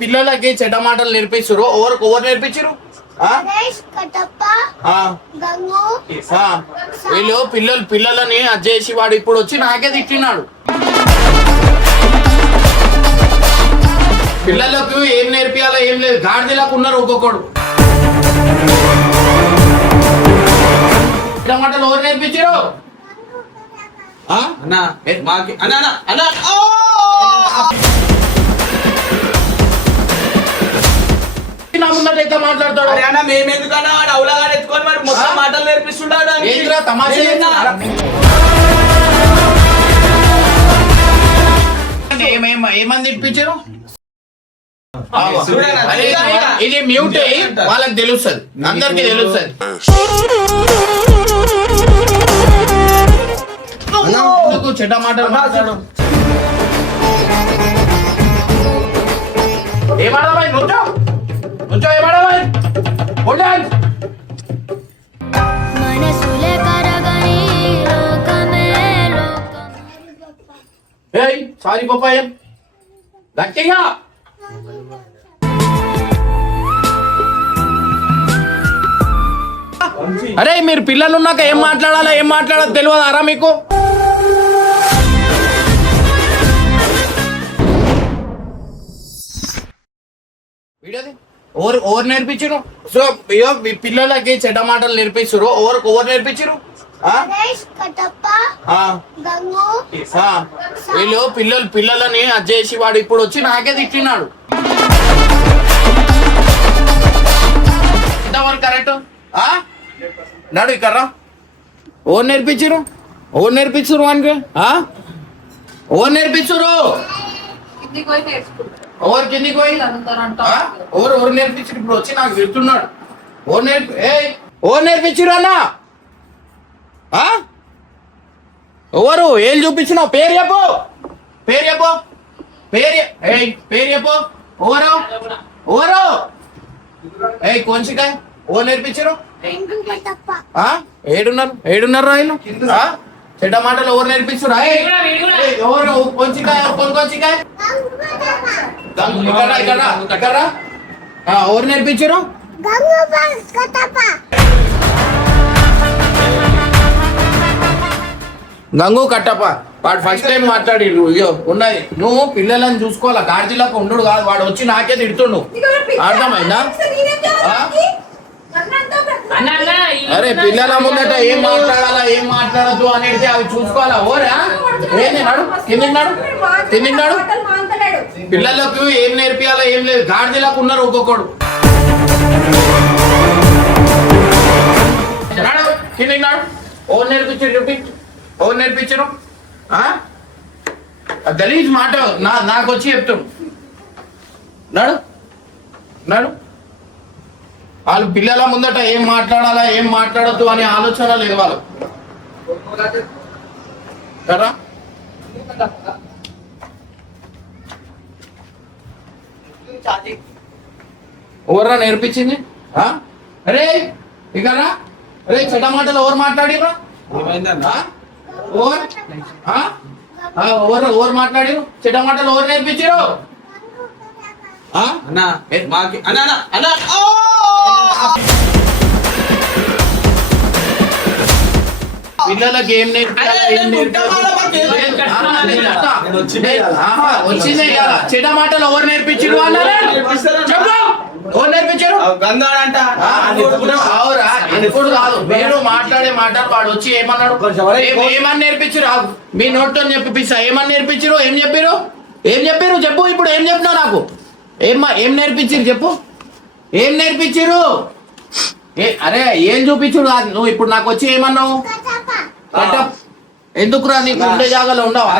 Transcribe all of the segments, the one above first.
పిల్లలకి చెడ్డ మాటలు నేర్పిస్తారు. ఎవరు నేర్పించారు? వీళ్ళు పిల్లలని అది చేసి వాడు ఇప్పుడు వచ్చి నాకే తిట్టినాడు. పిల్లలకు ఏం నేర్పియాలో ఏం లేదు, గాడిదలకు ఉన్నారు ఒక్కొక్కడు. చెడ్డ మాటలు ఎవరు నేర్పించారు? ముందైతే మాట్లాడతాడు. మేమెందుకన్నా వాడు అవులాగా ఎత్తుకొని మరి మొత్తం మాటలు నేర్పిస్తుంటాడు. ఏంద్రా తమాషా? ఏమని తిప్పించారు? ఇది మ్యూట్ అయ్యి వాళ్ళకి తెలుస్తుంది, అందరికి తెలుస్తుంది. చెడ్డ మాటలు మాట్లాడు. ఏమాడా భాయ్ నుంచో నుంచో, ఏమాడా భాయ్ సారీ గోపాయం గట్టిగా. అరే మీరు పిల్లలు ఉన్నాక ఏం మాట్లాడాలో ఏం మాట్లాడాలో తెలియదారా మీకు? ఎవరు నేర్పించారు? సో పిల్లలకి చెడ్డ మాటలు నేర్పిస్తారు. ఎవరు నేర్పించారు? వీళ్ళు పిల్లలని అది చేసి వాడు ఇప్పుడు వచ్చి నాకే తిట్టినాడు. ఎంతవరకు కరెక్ట్? నాడు ఇక్కడ ఎవరు నేర్పించారు? ఎవరు నేర్పించారు వానికి? ఎవరు నేర్పించారు? ఎవరు కిందికి పోయి ఎవరు నేర్పించారు? ఇప్పుడు వచ్చి నాకు తిడుతున్నాడు. ఎవరు నేర్పించారు అన్నా? ఎవరు? ఏం చూపించినావు? పేరు చెప్పు, పేరు చెప్పు, పేరు చెప్పు. ఎవరు ఎవరు? కొంచికాయ ఎవరు నేర్పించారు? ఏడున్నారు రాయలు. చెడ్డ మాటలు ఎవరు నేర్పించారు? ఎవరు? కొంచికాయ కొంచికాయ ఇక్కడ ఎవరు నేర్పించారు? గంగు కట్టప్ప వాడు ఫస్ట్ టైం మాట్లాడిరు. అయ్యో ఉన్నది, నువ్వు పిల్లలని చూసుకోవాలా, గాడిదలకు ఉండు కాదు. వాడు వచ్చి నాకే తిడుతుండు, అర్థమైందా? అరే పిల్లల ముందట ఏం మాట్లాడాలా ఏం మాట్లాడద్దు అనేది అవి చూసుకోవాలా. ఓరా ఏంటిన్నాడు? తిన్నాడు. పిల్లలకు ఏం నేర్పియాలో ఏం లేదు, గాడిదలకు ఉన్నారు ఒక్కొక్కడు. తిన్నాడు. ఓన్ నేర్పించారు చూపి, ఓన్ నేర్పించరు. గలీజ్ మాట నాకు వచ్చి చెప్తాడు. నాడు వాళ్ళు పిల్లల ముందట ఏం మాట్లాడాలా ఏం మాట్లాడద్దు అనే ఆలోచన లేదు వాళ్ళు కదా. ఎవర్రా నేర్పించింది? అరే ఇకరా, అరే చెడ్డ మాటలు ఎవరు మాట్లాడిరా? ఎవరు మాట్లాడారు? చెడ్డ మాటలు ఎవరు నేర్పించారు? పిల్లలకి ఏం వచ్చిందే కదా. చెడ్డ మాటలు ఎవరు నేర్పించారు అన్నారా? ఎవరు నేర్పించారు? ఎప్పుడు కాదు, మీరు మాట్లాడే మాటలు వాడు వచ్చి ఏమన్నాడు? ఏమని నేర్పించారు? మీ నోట్తో చెప్పిస్తా. ఏమని నేర్పించారు? ఏం చెప్పారు? చెప్పు. ఇప్పుడు ఏం చెప్పినావు నాకు? ఏం నేర్పించారు చెప్పు. ఏం నేర్పించారు? అరే ఏం చూపించుడు కాదు. నువ్వు ఇప్పుడు నాకు వచ్చి ఏమన్నావు? ఎందుకురా నీకు ఉండే జాగాలో ఉండవా?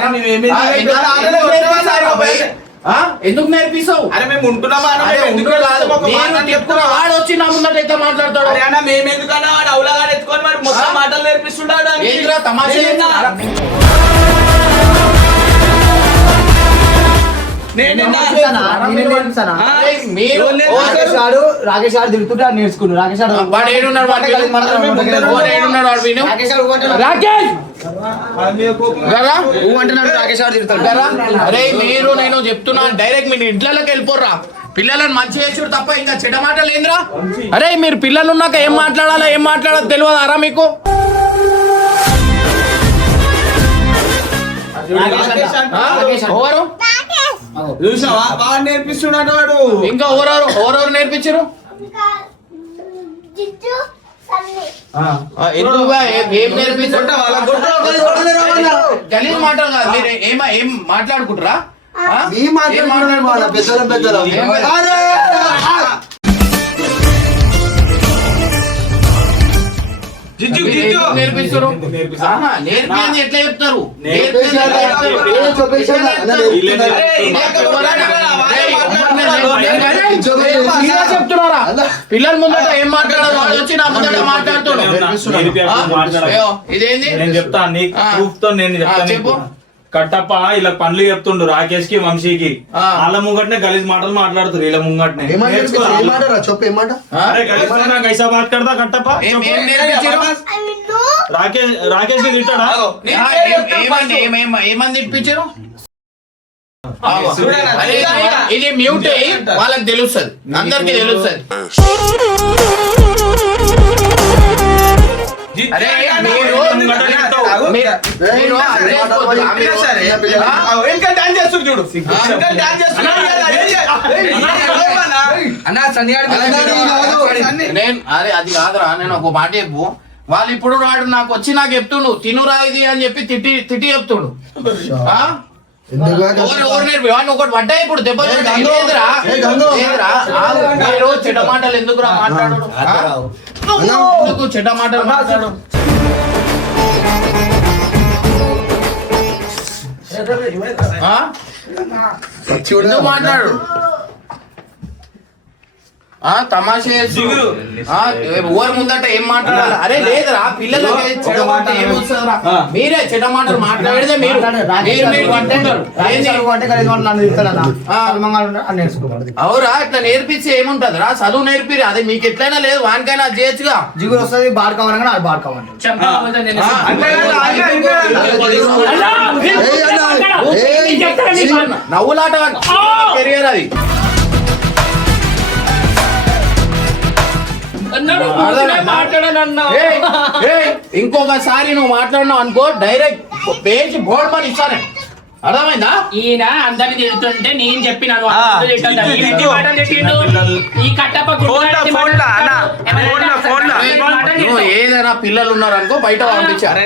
ఎందుకు నేర్పిస్తావు? వాడు వచ్చి నా ముందైతే మాట్లాడతాడు. మేమెందుకన్నా వాడు అవులాగా ఎత్తుకొని మరి మొత్తం మాటలు నేర్పిస్తుంటాడు. ఏంద్రా తమాషా? రాకేష్ గారు తిరుగుతుంటే నేర్చుకున్నాడు. రాకేష్ అరే మీరు నేను చెప్తున్నా, డైరెక్ట్ మీ ఇంట్లోకి వెళ్ళిపోర్రా. పిల్లలను మంచి చేసుడు తప్ప ఇంకా చెడ్డ మాటలు ఏంద్రా? అరే మీరు పిల్లలు ఉన్నాక ఏం మాట్లాడాలో ఏం మాట్లాడాలో తెలియదారా మీకు? ఆ? ఎవరు చూసావా బాగా నేర్పిస్తున్నాడు వాడు. ఇంకా ఎవరెవరు నేర్పించారు? ఎందుకుగా ఏం నేర్పించారు? గలీజ్ మాటలు కాదు. మీరు ఏం మాట్లాడుకుంటారా? ఏం మాట్లాడుకుంటారు? నేర్పిస్తారు. నేర్పింది ఎట్లా చెప్తారు? చెప్తున్నారా? పిల్లల ముందట ఏం మాట్లాడారు? వాళ్ళు వచ్చి నా ముందట మాట్లాడుతున్నాడు. ఇదేంది? నేను చెప్తా నీకు ప్రూఫ్ తో నేను చెప్తాను. చెప్పు. కట్టప్ప ఇలా పనులు చెప్తుండు రాకేష్ కి వంశీకి. వాళ్ళ ముంగటనే గలీజ్ మాటలు మాట్లాడుతున్నారు వీళ్ళ ముంగటనే. అరే గలీజ్ మాటలు కైసా బాత్ కడతా కట్టప్ప? రాకేష్ కి తిట్టాడా? ఏమని తిప్పించారు? ఇది మ్యూట్ అయ్యి వాళ్ళకి తెలుస్తుంది, అందరికి తెలుస్తుంది. అరే అరే అది కాదురా, నేను ఒక మాట చెప్పు. వాళ్ళు ఇప్పుడు వాడు నాకు వచ్చి నాకు చెప్తుండు తినురా ఇది అని చెప్పి తిట్టి చెప్తుండు. ఒకటి పడ్డా ఇప్పుడు దెబ్బ మీరు చెడ్డ మాటలు ఎందుకురా మాట్లాడు? ఎందుకు చెడ్డ మాటలు మాట్లాడు? ఎందుకు మాట్లాడు? తమాషా ఓవర్ ముందట ఏం మాట్లాడాలి? అరే లేదురా, పిల్లలకి చెడ్డ మాట ఏం వస్తుందిరా? మీరే చెడ్డ మాటలు మాట్లాడితే మీరు అవురా ఇట్లా నేర్పిస్తే ఏముంటదిరా? చదువు నేర్పిరి, అది మీకు ఎట్లయినా లేదు వానికైనా అది చేయొచ్చుగా. జిగురు వస్తుంది బార్ కావాలన్నా అది బార్ కావాలి. నవ్వులాట కెరియర్ అది. ఇంకొకసారి నువ్వు మాట్లాడినావు అనుకో డైరెక్ట్ పేజ్ బోర్డు పని ఇస్తానే. అర్థమైందా? ఈయన అందరిని తిడుతుంటే నేను చెప్పినాను ఈ కట్టప్ప నువ్వు ఏదైనా పిల్లలు ఉన్నారు అనుకో బయట పంపించారు.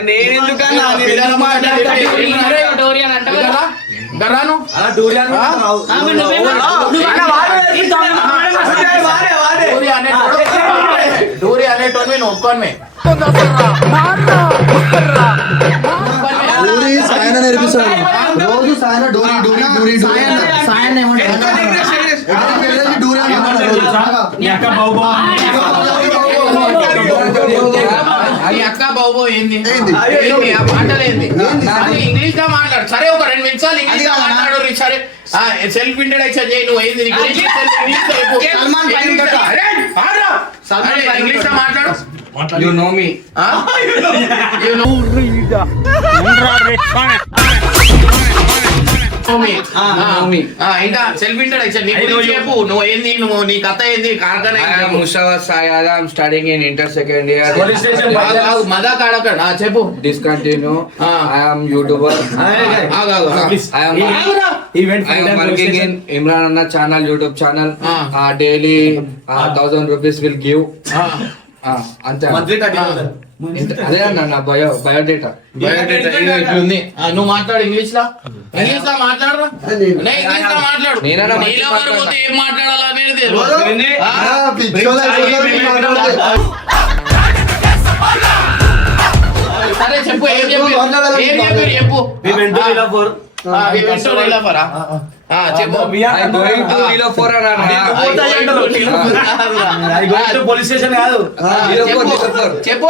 గరాను డూరి అనేటోని నేను ఒప్పుకోను. సాయన నేర్పిస్తాడు రోజు. సాయన డోరీ డోరీ డోరీ సాయన అక్క బాబో ఏంది ఆ మాటలు ఏంది? ఇంగ్లీష్ లో మాట్లాడు. సరే ఒక 2 నిమిషాలు ఇంగ్లీష్ లో మాట్లాడు. సరే సెల్ఫ్ ఇంట్రడక్షన్ చేయి. నువ్వు ఏంది ఇంగ్లీష్ లో మాట్లాడు. You know me. You know me. ఇంకా సెల్ఫ్ ఇంట్రడక్షన్ నీ గురించి చెప్పు. నువ్వు ఏంది, నువ్వు నీ కథ ఏంది? కార్ఖానా Mustafa Sayada. I'm studying in inter second year. మదా కాడక్కడ చెప్పు. Discontinue. I am YouTuber. I am working in Imran Anna channel, YouTube channel. Daily 1000 rupees will give. అంతే అదే అన్న నా బయోడేటా. ఇట్లుంది. నువ్వు మాట్లాడు ఇంగ్లీష్ లో. ఇంగ్లీష్ లో మాట్లాడరా? ఇంగ్లీష్ లో మాట్లాడు. నీలో వరకు పోతే ఏం మాట్లాడాలో అనేది తెలియదు. సరే చెప్పు, ఏం చెప్పారు చెప్పు. పోలీస్ స్టేషన్ కాదు. చెప్పు.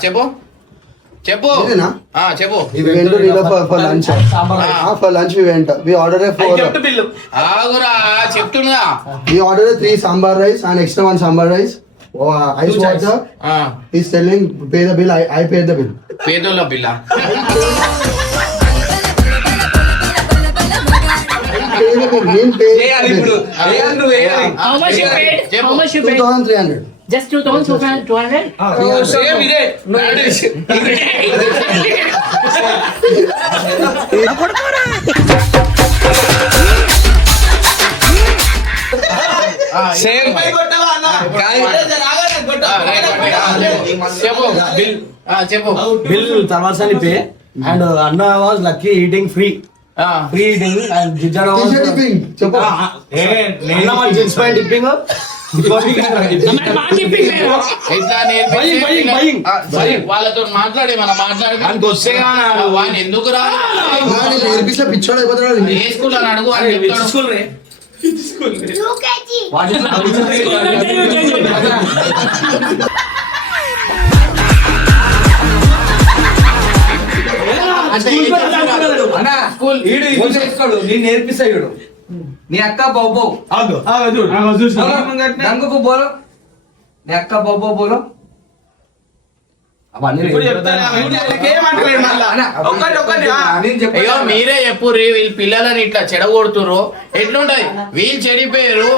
చెప్పు చెప్పు చెప్పు. We went to Nilafar for lunch. For lunch we went. We ordered a 4. ఆగురా చెప్తున్నా. We ordered a 3 sambar rice and extra 1 sambar rice. ice water. He's telling pay the bill. I paid the bill. పేదోళ్ళ బిల్ల Pay the bill. Mean pay వేయాలి the ఇప్పుడు bill. వేయాలి నువ్వు వేయాలి How much you paid? How much you paid? 2,300. Just 2,200? Same ఇదే same చెప్పు bill చెప్పు Bill Tamasani pay and Anna was lucky eating free eating and Jijana was T-shirt dipping. చెప్పు. Anna was jeans pant dipping up because he మరి మాకు చెప్పింది మీరు. ఇట్లా buying. వాళ్ళతో మాట్లాడి మనం మాట్లాడి దానికి వస్తే కానీ వాడిని ఎందుకు రా వాడిని నేర్పిస్తే పిచ్చోడు అయిపోతున్నాడు. ఏ స్కూల్ అని అడుగు అని చెప్తాడు. what is అంటే ఏం చేస్తున్నాడు? అన్నా స్కూల్ ఈడు చేసుకోడు నేను నేర్పిస్తా ఈడు నీ అక్క బొబ్బో దంగుకు బోలో నీ అక్క బొబ్బో బోలో అవన్నీ అయ్యో మీరే చెప్పు వీళ్ళ పిల్లలని ఇట్లా చెడగొడుతుర్రు ఎట్లుంటది వీళ్ళు చెడిపోయారు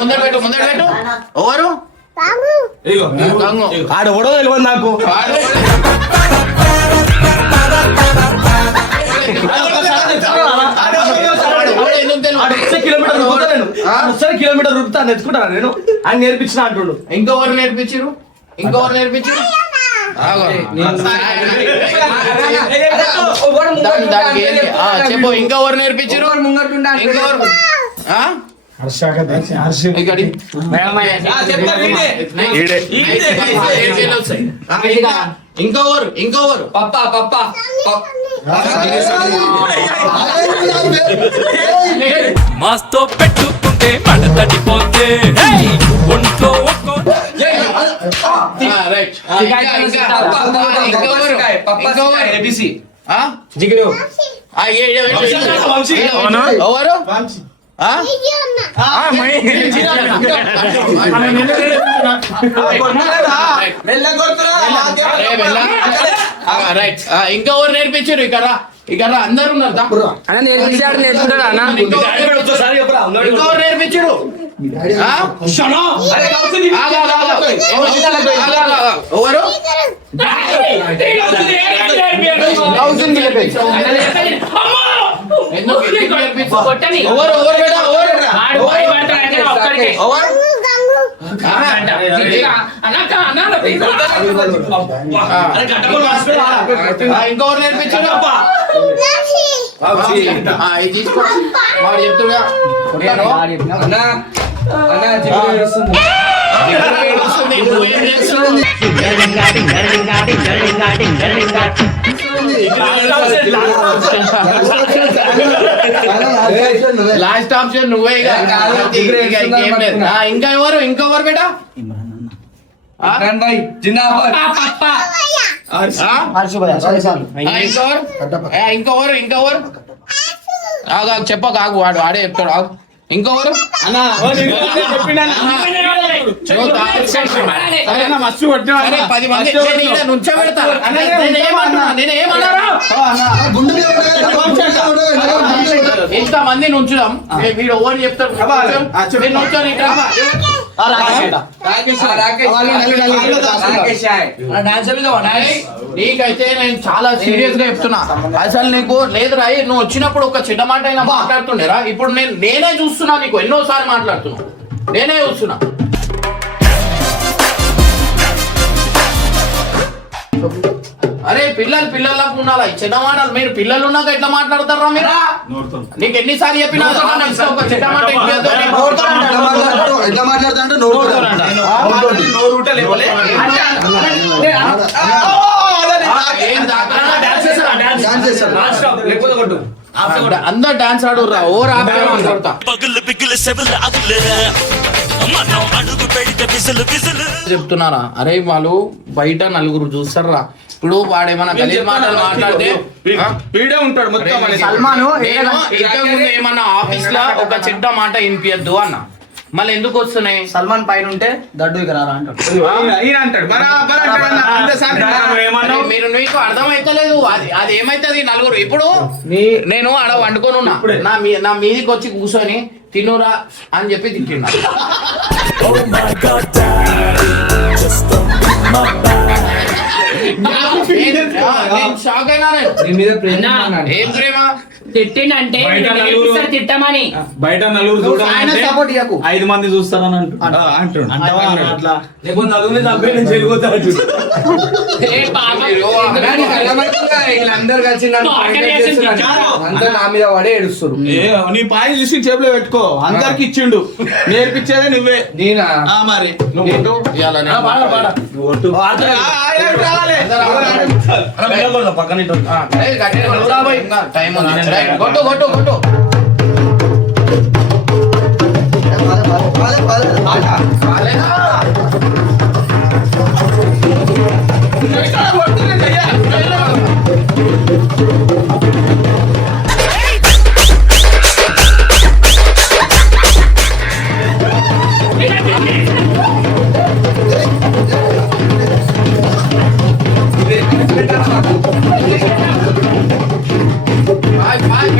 ముందర పెట్టు ఎవరు గంగు. ఆడ ఓడో తెలియదు నాకు వాడు- వాడు ఎందుకు తెలియదు? కిలోమీటర్ రూపుతా నెచ్చుకుంటాను నేను ఆయన నేర్పించిన అంటుండు ఇంకొకరు నేర్పించారు ఆగో. దానికి ఏంది? చెప్పు ఇంకెవరు నేర్పించారు ఇంకెవరు ఇక్కడి ఇంకొవరు పప్ప పప్ప మాస్తో పెట్టుకుంటే మడతడిపోతే ఒంట్లో ఒక్కో రైట్ ఏబిసి ఎవరు రైట్ ఇంకెవరు నేర్పించారు ఇక్కడ అందరు ఉన్నారు ఇంకెవరు నేర్పించారు ఎవరు కొట్టని. ఎవరు బేటా వాడు పోయి మాట్లాడంటే ఒక్కడికే. ఇంకెవరు నేర్పించారు ఇది తీసుకో వాడు చెప్తున్నా అన్నా అన్నా జిగురు వస్తుంది నువ్వేం చేస్తున్నావు లాస్ట్ ఆప్షన్ నువ్వే ఇక. ఇంకేం లేదు. ఇంకా ఎవరు బేటా ఇమ్రాన్ భాయ్ జిందాబాద్ ఇంకెవరు ఆగు చెప్పకు ఆగు వాడే చెప్తాడు ఆగు ఇంకెవరు మస్తు కొట్టిన 10 మంది నుంచోబెడతా ఇంతమంది నుంచుదాం వీడు ఓన్ చెప్తాడు నీకైతే నేను చాలా సీరియస్ గా చెప్తున్నా అసలు నీకు లేదు రాయి నువ్వు వచ్చినప్పుడు ఒక చిన్న మాట అయినా మాట్లాడుతుండేరా ఇప్పుడు నేనే చూస్తున్నా నీకు ఎన్నోసార్లు మాట్లాడుతున్నా నేనే చూస్తున్నా అరే పిల్లల్లా ఉండాలి చిన్న మాటలు మీరు పిల్లలు ఉన్నాక ఎట్లా మాట్లాడతారా మీరు నీకు ఎన్నిసార్లు చెప్పినా ఒక చిన్న మాట ఎట్లా మాట్లాడుతుంటే అందరు డాన్స్ ఆడుర్రా ఓవర్ ఆడుతా చెప్తున్నారా అరే వాళ్ళు బయట నలుగురు చూస్తారా ఇప్పుడు వాడేమన్నా గలీజ్ మాటలు మాట్లాడితే వీడే ఉంటాడు మొత్తం సల్మాన్ ఏమన్నా ఆఫీస్ లో ఒక చెడ్డ మాట వినిపించద్దు అన్న మళ్ళీ ఎందుకు వస్తున్నాయి? సల్మాన్ పైన ఉంటే దడ్డు ఇక్కడ రారా అంటాడు. ఈయన అంటాడు బరాబర్ అంటాడు అన్న. అంతేసారి ఏమన్నావు? మీరు మీకు అర్థమైతలేదు. అది ఏమైతుంది నలుగురు ఇప్పుడు నేను ఆడ వండుకొని ఉన్నా నా మీదికి వచ్చి కూర్చొని తినురా అని చెప్పి తిట్టిన్నా. నేను షాక్ అయినా. నీ మీద ప్రేమ అన్నా. అన్నాడు. ఏం ప్రేమ? తిట్టిండంటే బయట నేను నలుగురు- నేర్పిస్తా తిట్టమని. బయట నలుగురు ఆయన చూడాలంటే సపోర్ట్ ఇయ్యకు. 5 మంది చూస్తారని అంటాడు. అంటావా అట్లా? లేకపోతే నలుగురిని చంపి నేను చెడిపోతాను చూడు. ఏ పాపం. అన్నా, నీకు అర్థమవుతుందా? వీళ్ళందరూ కలిసి నన్ను నువ్వు అక్కడ target చేసి చేస్తున్నారు. అంతా నా మీద పడే ఏడుస్తారు. నీ పాయి తీసి జేబులో పెట్టుకో. అందరికి ఇచ్చిండు, నేర్పించేదే నువ్వే. నేనా మరి ఇవాళ నేను పక్కన ఇటు. ఏయ్, గట్టిగా కొట్టురా బాయ్. ఇంకా టైం ఉంది. రైట్, కొట్టు కొట్టు కొట్టు. కాలేదా? Bye, bye.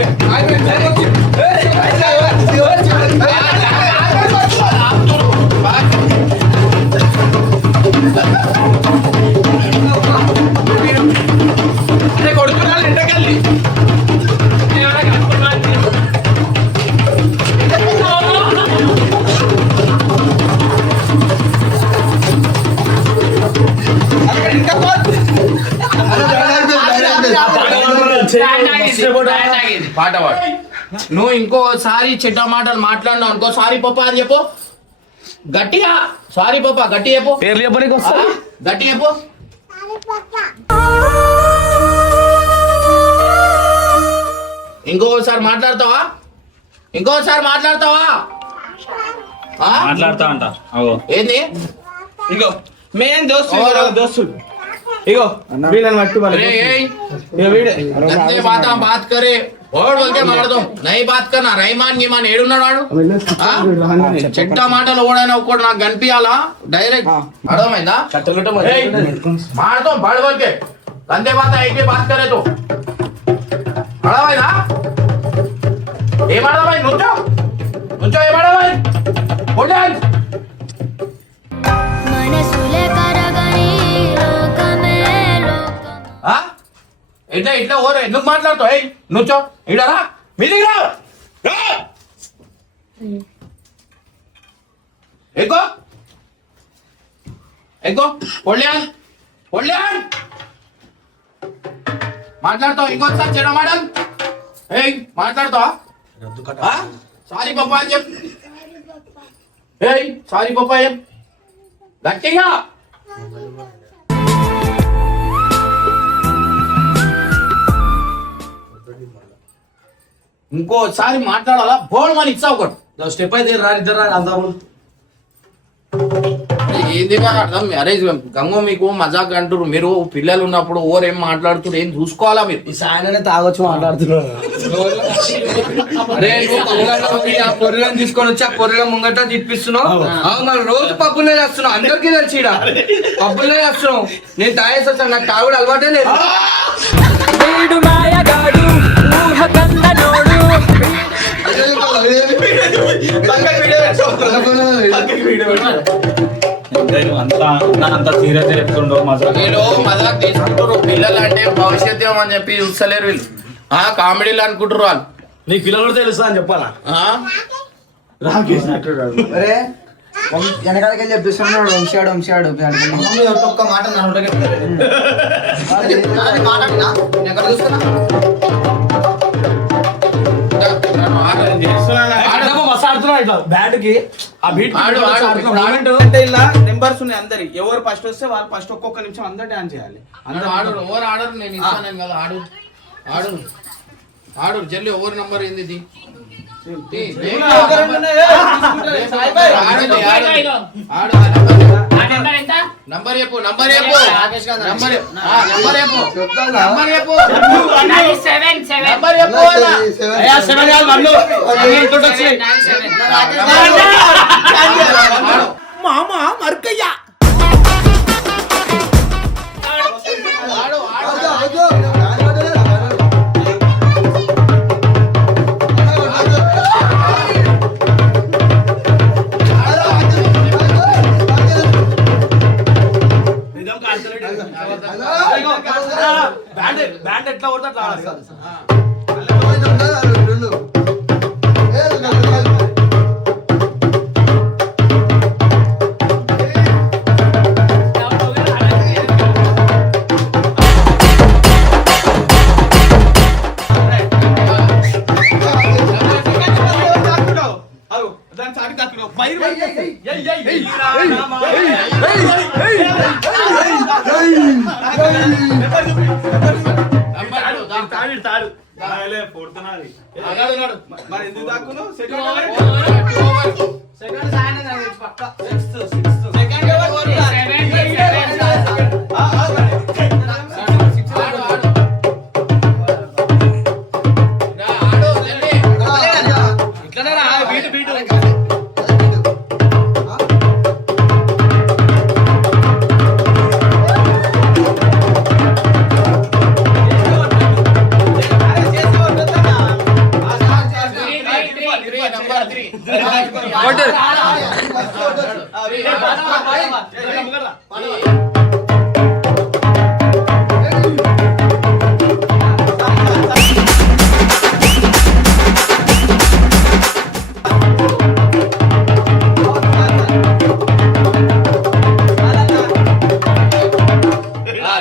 కొడుకున్నాడు ఇంటకెళ్ళి. ఇంకా పాట పాడు. నువ్వు ఇంకోసారి చెడ్డ మాటలు మాట్లాడినావు అనుకో, సారీ పప్ప అని చెప్పు గట్టిగా. సారీ పప్ప గట్టి చెప్పు. పేర్లు చెప్పడానికి వస్తా. గట్టి చెప్పు. ఇంకోసారి మాట్లాడతావా? ఇంకోసారి మాట్లాడతావా? ఆ? మాట్లాడతా అంట. అవో ఏంది? ఇగో మేం దోస్తులు ఇగో వీళ్ళని పట్టు अरे यही गंदे बात करे और बोल के मार दो नहीं बात करना रहमान गिमान ఏడున్నాడు వాడు చెట్ట మాటలు ఓడైనా ఒక్కడు నాకు కనిపించాలా డైరెక్ట్ అర్థమైందా ఏయ్, మారతో బड़ बोल के गंदे बात एक भी बात करे तो అర్థమైందా ఏం అర్థమైంది నుంచో ఏం అర్థమైంది కొట్టాలి మనసులే కరగని లోకమే లోకం ఇట్లా ఇట్లా ఓరే ఎందుకు మాట్లాడుతావు? ఏయ్ నుంచో ఇడరా మీదికి రా ఎక్కువ ఎక్కువ పొల్యాన్ మాట్లాడతావు ఇంకోసారి చెడ మాటలు. ఏయ్ మాట్లాడతావా? సారీ పప్పా అని చెప్పు. ఏయ్ సారీ పప్పా చెప్పు గట్టిగా. ఇంకోసారి మాట్లాడాలా బోల్ మని ఇచ్చావు ఒకటి స్టెప్ అయితే ఇద్దరు అంతా ఏంది మరి అర్థం. అరే గంగో మీకు మజాక్ అంటారు మీరు. పిల్లలు ఉన్నప్పుడు ఓరేం మాట్లాడుతున్నారు ఏం చూసుకోవాలా మీరు. ఈ సాయననే తాగొచ్చి మాట్లాడుతున్నాడు. అరే నువ్వు పొరలను పోయి ఆ పొరలను తీసుకొని వచ్చి ఆ పొరల ముంగట తిప్పిస్తున్నావు. మరి రోజు పప్పులే చేస్తున్నావు. అందరికీ తెలిసి ఈడ పప్పులే చేస్తున్నావు. నేను తాగేసి వచ్చాను. నాకు తాగుడు అలవాటే లేదు. వీడు మాయగాడు ఊహ కన్నడోడు అంత సీరియస్ చెప్తుండో మజా. వీళ్ళు మజాక్ తీసుకుంటారు. పిల్లలు అంటే భవిష్యత్తు అని చెప్పి చూస్తలేరు వీళ్ళు. కామెడీలు అనుకుంటారు వాళ్ళు. నీ పిల్లలు తెలుసా అని చెప్పాలా? అరే వెనకాలకి చెప్పిస్తున్నాడు వంశాడు ఒక్క మాట నా నోట మాట్లాడినా ఎక్కడ చూస్తున్నా మస్తు ఆడుతున్నావు ఇట్లా బ్యాట్ కి ఆ బీట్ అంటే ఇలా నెంబర్స్ ఉన్నాయి అందరి. ఎవరు ఫస్ట్ వస్తే వాళ్ళు ఫస్ట్ ఒక్కొక్క నిమిషం అందరు డాన్స్ చేయాలి. ఆడరు ఎవరు ఆడరు నేను ఇస్తాను కదా. ఆడు జల్లి ఎవరు నంబర్ ఏంది ఇది? ఆడు ఆ నెంబర్ ఎంత? నంబర్ చెప్పు నంబర్ చెప్పు నంబర్ చెప్పు చెప్తానా? నంబర్ చెప్పు నాది 7 నంబర్ చెప్పు అన్న. అయ్యా 7 కాదు 1 ఇంకోటి వచ్చినాయి. ఆడు, ఆడు. వద్దు, వద్దు. బ్యాండ్ ఎట్లా కొడితే అట్లా ఆడాలి. దాని సారి తక్కువ ఫైర్ నంబర్ చెప్పు. తాడు పొడుతున్నది మరి ఎందుకు దాక్కున్నావు ఇట్లనే రా బీటు బీటు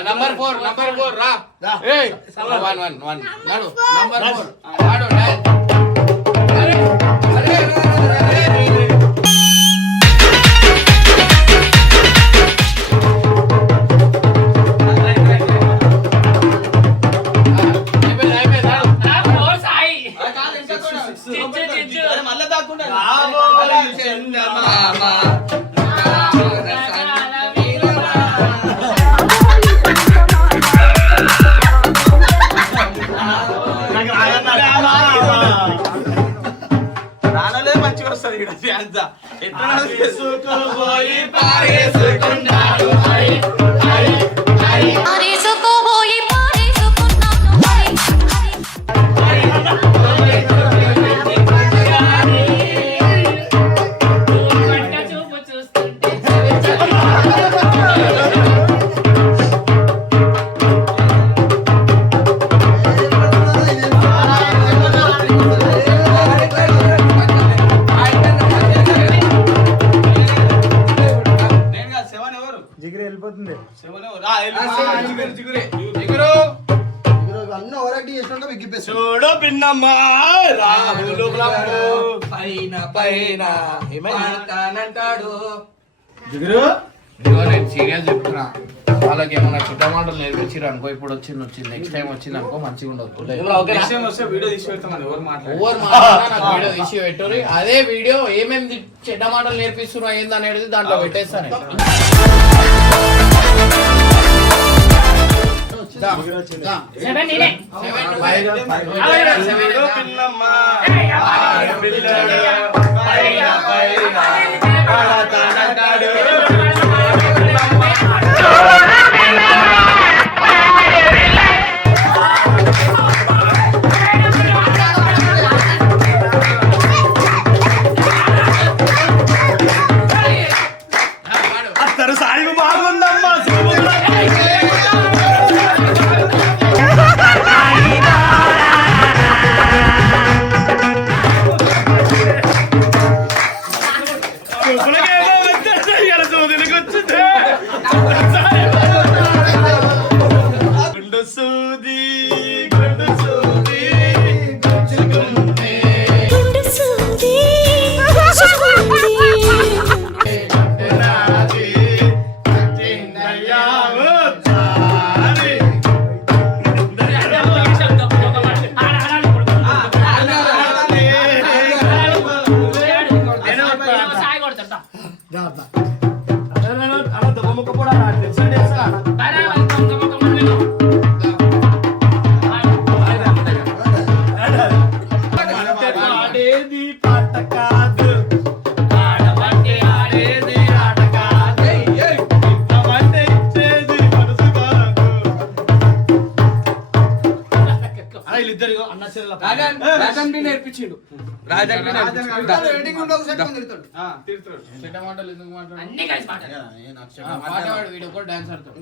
నంబర్ 4 రా. ఏయ్ 1 నడు నంబర్ 4 ఆడు డైల్. మళ్ళా దాక్కుండా రానలే మంచిగా వస్తుంది ఇక్కడ డ్యాన్స్ ఎట్లా చేసుకోబోయి పారేసుకున్నాడు పారేసుకోబోయి పారేసుకున్నాను హరి చూపు చూస్తుంటే నేను కాదు సెవెన్ ఎవరు జిగిరి వెళ్ళిపోతుంది. సెవెన్ ఎవరు జిగురే అన్న ఓవరాక్టింగ్ చేసినాక మీకు ఇప్పేస్తాడు. చూడు పిన్నమ్మా రాములు పైన పైన పడతానంటాడు. జిగిరు ఇదిగో నేను సీరియస్ చెప్తున్నా. వాళ్ళకి ఏమైనా చుట్టమాటలు నేర్పించారు అనుకో, ఇప్పుడు వచ్చింది నెక్స్ట్ టైం వచ్చింది అనుకో మంచిగా ఉండదు. నెక్స్ట్ టైం వస్తే వీడియో తీసి పెడతామని ఎవరు మాట్లాడారు ఓవర్ మాట్లాడినా నాకు వీడియో తీసి పెట్టరు. అదే వీడియో ఏమేమి చెడ్డ మాటలు నేర్పిస్తున్నా ఏందనేది దాంట్లో పెట్టేస్తాను. దా, దా. 7 నేనే. 7 5 చూడు పిన్నమ్మా పడతానంటాడు అత్తరు సాయి బాగుందమ్మా వచ్చింది ఇద్దరు అన్న చెల్లెల రాజన్ బి నేర్పించిండు. రాజన్ బి నేర్పించిండు. తిడతాడు. చెడ్డమాటలు ఎందుకు మాట్లాడు? అన్ని కలిసి మాట్లాడు. పాటవాడు వీడు కూడా డాన్స్ ఆడతాడు.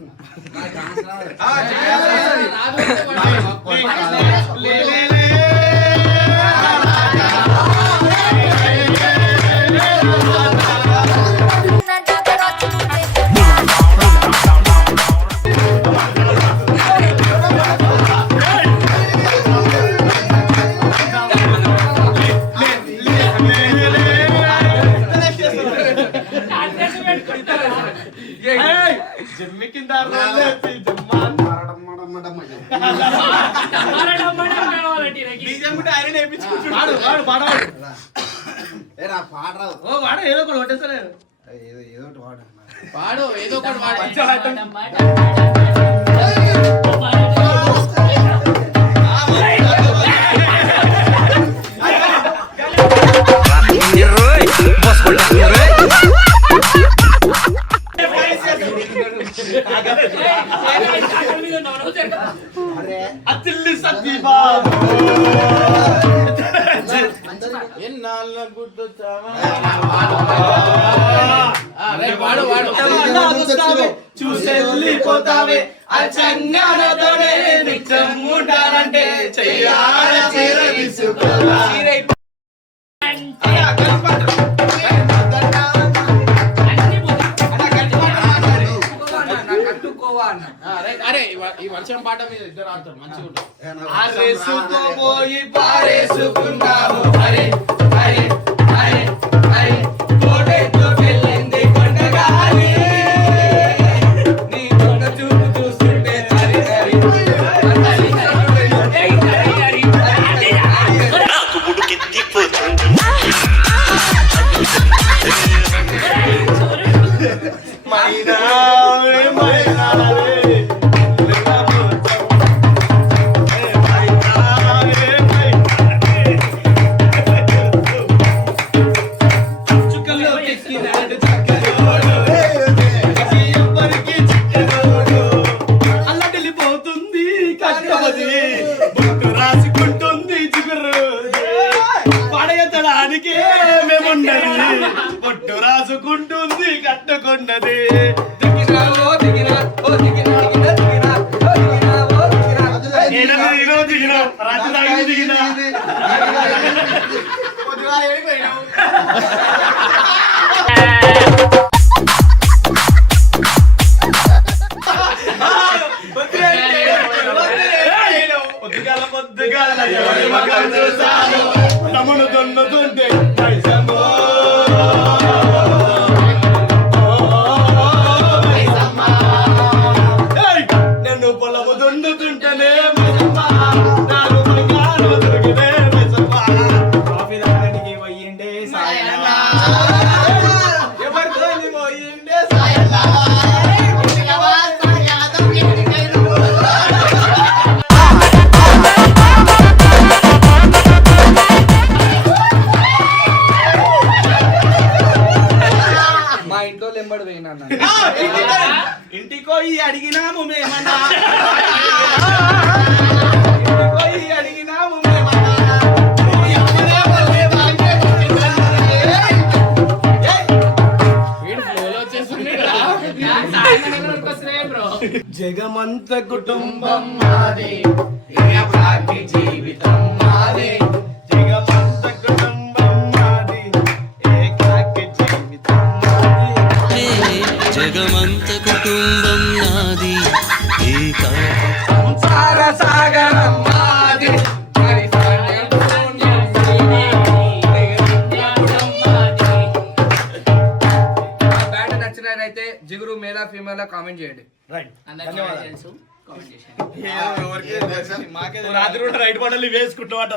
అడ్రస్ పెట్టుకుంటారా? జమ్మి కింద డమ్మడం కావాలంటే ఈయనకి. ఆయన నేర్పించుకుంటాడు. వాడు పాడవాడు. ఓ వాడు ఏదో ఒకటి కొట్టేస్తలేరు. పాడు ఏదో ఒకటి వాడు. అతిల్లి సత్తి బాబు ఎన్నాళ్ళ గుర్తొచ్చావా? వాడు వాడు చూసెళ్ళిపోతావే అచ్చంగానతోనే నిత్యం ఉంటారంటే చెయ్యాల చీర తీసుకోరా. అరే ఈ వర్షం పాట మీద ఇద్దరు ఆడతారు మంచిగా ఉంటుంది. ఆరేసుకోబోయి పారేసుకున్నాము హరి హరి హరి హరి కోటెతో వెళ్ళింది కొండగాలి నీ కొండ చూపు చూస్తుంటే హరి హరి అల్లడిల్లిపోతుంది కట్టబది బుట్టు రాసుకుంటుంది చిగురు పడయతడానికి మేమున్నది బొట్టు రాసుకుంటుంది కట్టుకున్నది దిగిరా ఓ దిగిరా ఓ దిగిరా దిగిరా దిగిరా ఓ దిగిరా ఓ దిగిరా దిగినా రాత్రి తాగి దిగినా పొద్దుగాల ఎవరి మగం చూసాను నమ్మును దున్నుతుంటే పైసమ్మో. ఏయ్! నన్ను పొలము దున్నుతుంటేనే మైసమ్మ, నాకు బంగారు దొరికితే మైసమ్మ. కాఫీ తాగడానికి పోయిండే సాయన్న, ఎవరితో పోయిండే సాయన్న. మా ఇంట్లో లెంబడి పోయినా అన్న. ఇంటికోయి అడిగినాము మేమన్నా, ఇంటికోయి అడిగినాము మేమన్నా, నువ్వు ఎప్పుడే వల్లే బాగే వచ్చిందన్నా. వీడు ఫ్లోలో వచ్చేస్తుంది. జగమంత కుటుంబం మాదే ఏకాకి జీవితం మాదే. జగమంత కుటుంబం మాది ఏకాకి జీవితం మాది. జగమంత కుటుంబం నాది ఏకా సంసార సాగరం మాది మరి సాగరం బ్యాండ్ నచ్చినట్లయితే జిగురు మేలా ఫీమేల్ కామెంట్ చేయండి. రైట్. అందరికీ తెలుసు. కామెంట్ చేశాను. రాత్రి రైట్ పడాలి వేసుకుంటాం అంట.